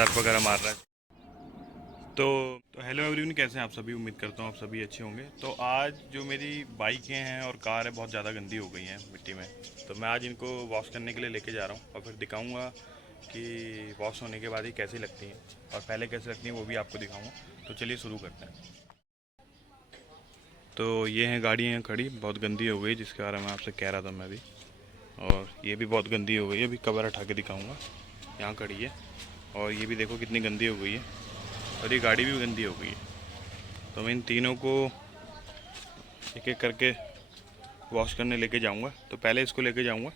Turf वगैरह मार रहा है। तो हेलो एवरीवन, कैसे हैं आप सभी। उम्मीद करता हूँ आप सभी अच्छे होंगे। तो आज जो मेरी बाइकें हैं और कार है बहुत ज़्यादा गंदी हो गई हैं मिट्टी में, तो मैं आज इनको वॉश करने के लिए लेके जा रहा हूँ और फिर दिखाऊंगा कि वॉश होने के बाद ही कैसी लगती हैं और पहले कैसे लगती हैं वो भी आपको दिखाऊंगा। तो चलिए शुरू करते हैं। तो ये हैं गाड़ियाँ खड़ी, बहुत गंदी हो गई जिसके बारे में आपसे कह रहा था मैं भी। और ये भी बहुत गंदी हो गई है, अभी कवर हटा के दिखाऊँगा। यहाँ खड़ी है और ये भी देखो कितनी गंदी हो गई है और ये गाड़ी भी गंदी हो गई है। तो मैं इन तीनों को एक एक करके वॉश करने लेके जाऊंगा। तो पहले इसको लेके जाऊंगा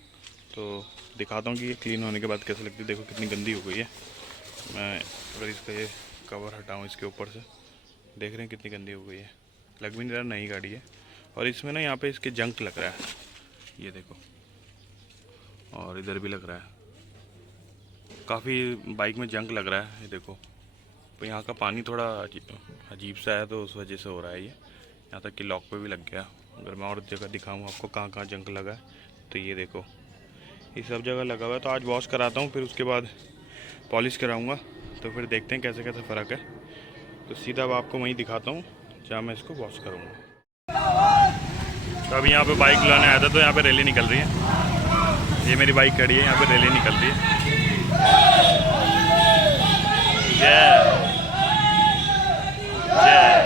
तो दिखाता हूँ कि ये क्लीन होने के बाद कैसे लगती है। देखो कितनी गंदी हो गई है। मैं अगर इसका ये कवर हटाऊँ इसके ऊपर से, देख रहे हैं कितनी गंदी हो गई है। लग भी नहीं रहा नई गाड़ी है। और इसमें ना यहाँ पे इसके जंक लग रहा है, ये देखो, और इधर भी लग रहा है। काफ़ी बाइक में जंक लग रहा है, ये देखो। तो यहाँ का पानी थोड़ा अजीब सा है तो उस वजह से हो रहा है ये। यहाँ तक कि लॉक पे भी लग गया। अगर मैं और जगह दिखाऊँ आपको कहाँ कहाँ जंक लगा है, तो ये देखो, ये सब जगह लगा हुआ है। तो आज वॉश कराता हूँ, फिर उसके बाद पॉलिश कराऊँगा, तो फिर देखते हैं कैसे कैसे फ़र्क है। तो सीधा अब आपको वहीं दिखाता हूँ जहाँ मैं इसको वॉश करूँगा। तो अभी यहाँ पे बाइक लाने आया था तो यहाँ पे रैली निकल रही है। ये मेरी बाइक खड़ी है, यहाँ पे रैली निकल रही है। जय जय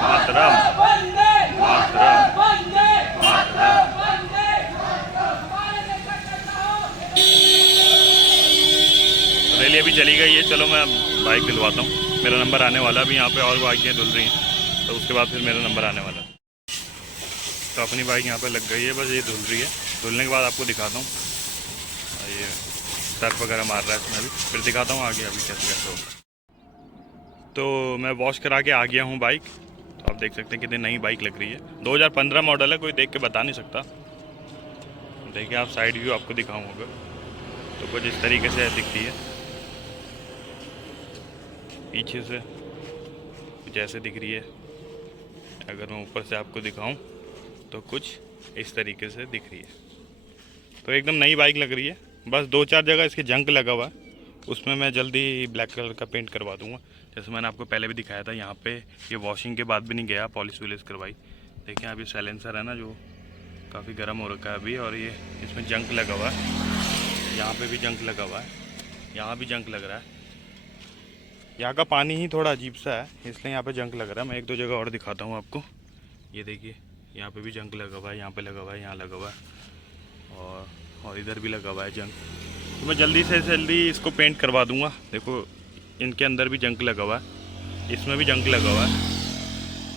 मातरम, मातरम, मातरम। रैली अभी चली गई है। चलो मैं बाइक दिलवाता हूँ, मेरा नंबर आने वाला। अभी यहाँ पे और बाइकें धुल रही हैं तो उसके बाद फिर मेरा नंबर आने वाला। तो अपनी बाइक यहाँ पे लग गई है, बस ये धुल रही है। धुलने के बाद आपको दिखाता हूँ। ये टर्फ वगैरह मार रहा है इसमें, अभी फिर दिखाता हूँ आगे अभी कैसे कैसे होगा। तो मैं वॉश करा के आ गया हूँ बाइक। तो आप देख सकते हैं कितनी नई बाइक लग रही है। 2015 मॉडल है, कोई देख के बता नहीं सकता। देखिए आप साइड व्यू आपको दिखाऊँगा तो कुछ इस तरीके से दिखती है। पीछे से कुछ ऐसे दिख रही है। अगर मैं ऊपर से आपको दिखाऊं तो कुछ इस तरीके से दिख रही है। तो एकदम नई बाइक लग रही है। बस 2-4 जगह इसके जंक लगा हुआ है, उसमें मैं जल्दी ब्लैक कलर का पेंट करवा दूंगा। जैसे मैंने आपको पहले भी दिखाया था, यहाँ पे ये वॉशिंग के बाद भी नहीं गया, पॉलिश वॉलिश करवाई। देखिए अभी साइलेंसर है ना जो काफ़ी गर्म हो रखा है अभी, और ये इसमें जंक लगा हुआ है। यहाँ पर भी जंक लगा हुआ है, यहाँ भी जंक लग रहा है। यहाँ का पानी ही थोड़ा अजीब सा है इसलिए यहाँ पे जंक लग रहा है। मैं 1-2 जगह और दिखाता हूँ आपको। ये देखिए यहाँ पे भी जंक लगा हुआ है, यहाँ पे लगा हुआ है, यहाँ लगा हुआ है, और इधर भी लगा हुआ है जंक। तो मैं जल्दी से जल्दी इसको पेंट करवा दूँगा। देखो इनके अंदर भी जंक लगा हुआ है, इसमें भी जंक लगा हुआ है।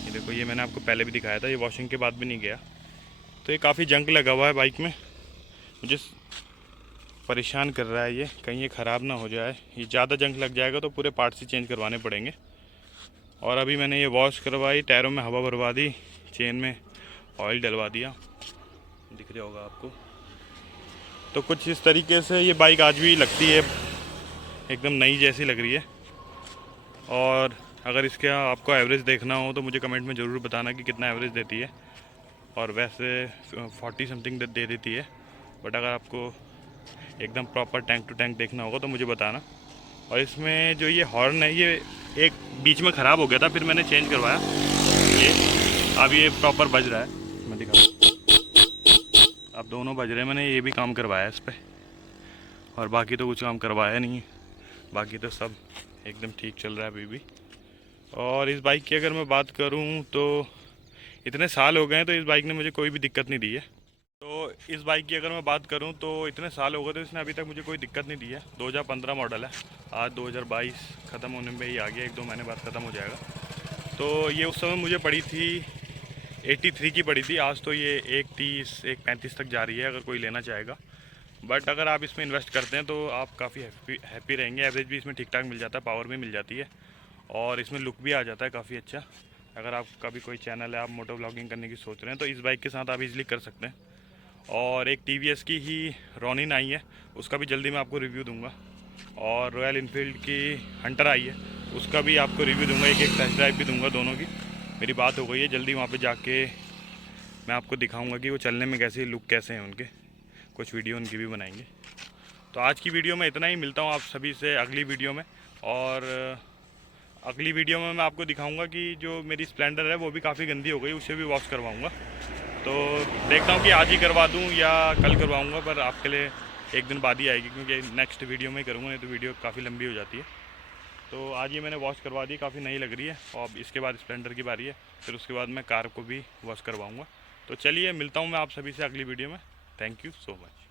ये देखो, ये मैंने आपको पहले भी दिखाया था, ये वॉशिंग के बाद भी नहीं गया। तो ये काफ़ी जंक लगा हुआ है बाइक में, मुझे परेशान कर रहा है ये, कहीं ये ख़राब ना हो जाए। ये ज़्यादा जंक लग जाएगा तो पूरे पार्ट्स ही चेंज करवाने पड़ेंगे। और अभी मैंने ये वॉश करवाई, टायरों में हवा भरवा दी, चेन में ऑयल डलवा दिया, दिख रहा होगा आपको। तो कुछ इस तरीके से ये बाइक आज भी लगती है, एकदम नई जैसी लग रही है। और अगर इसके आपको एवरेज देखना हो तो मुझे कमेंट में ज़रूर बताना कि कितना एवरेज देती है। और वैसे 40 समथिंग दे देती है, बट अगर आपको एकदम प्रॉपर टैंक टू टैंक देखना होगा तो मुझे बताना। और इसमें जो ये हॉर्न है, ये एक बीच में ख़राब हो गया था, फिर मैंने चेंज करवाया। ये अब ये प्रॉपर बज रहा है, मैं दिखा, अब दोनों बज रहे हैं। मैंने ये भी काम करवाया इस पर, और बाकी तो कुछ काम करवाया नहीं है। बाकी तो सब एकदम ठीक चल रहा है अभी भी। और इस बाइक की अगर मैं बात करूँ तो इतने साल हो गए हैं तो इस बाइक ने मुझे कोई भी दिक्कत नहीं दी है। तो इस बाइक की अगर मैं बात करूं तो इतने साल हो गए तो इसने अभी तक मुझे कोई दिक्कत नहीं दी है। 2015 मॉडल है, आज 2022 ख़त्म होने में ही आ गया, 1-2 महीने बाद ख़त्म हो जाएगा। तो ये उस समय मुझे पड़ी थी 83 की पड़ी थी, आज तो ये 130, 135 तक जा रही है अगर कोई लेना चाहेगा। बट अगर आप इसमें इन्वेस्ट करते हैं तो आप काफ़ी हैप्पी रहेंगे। एवरेज भी इसमें ठीक ठाक मिल जाता है, पावर भी मिल जाती है, और इसमें लुक भी आ जाता है काफ़ी अच्छा। अगर आपका भी कोई चैनल है, आप मोटो व्लॉगिंग करने की सोच रहे हैं तो इस बाइक के साथ आप इजीली कर सकते हैं। और एक TVS की ही रॉनिन आई है, उसका भी जल्दी मैं आपको रिव्यू दूंगा। और रॉयल इनफील्ड की हंटर आई है, उसका भी आपको रिव्यू दूंगा, एक टेस्ट ड्राइव भी दूंगा। दोनों की मेरी बात हो गई है, जल्दी वहाँ पे जाके मैं आपको दिखाऊंगा कि वो चलने में कैसे, लुक कैसे हैं उनके, कुछ वीडियो उनकी भी बनाएंगे। तो आज की वीडियो में इतना ही, मिलता हूँ आप सभी से अगली वीडियो में। और अगली वीडियो में मैं आपको दिखाऊंगा कि जो मेरी स्प्लेंडर है वो भी काफ़ी गंदी हो गई, उसे भी वॉश करवाऊंगा। तो देखता हूँ कि आज ही करवा दूँ या कल करवाऊँगा, पर आपके लिए एक दिन बाद ही आएगी, क्योंकि नेक्स्ट वीडियो में ही करूँगा, नहीं तो वीडियो काफ़ी लंबी हो जाती है। तो आज ये मैंने वॉश करवा दी, काफ़ी नई लग रही है। और अब इसके बाद स्प्लेंडर की बारी है, फिर उसके बाद मैं कार को भी वॉश करवाऊँगा। तो चलिए, मिलता हूँ मैं आप सभी से अगली वीडियो में। Thank you so much.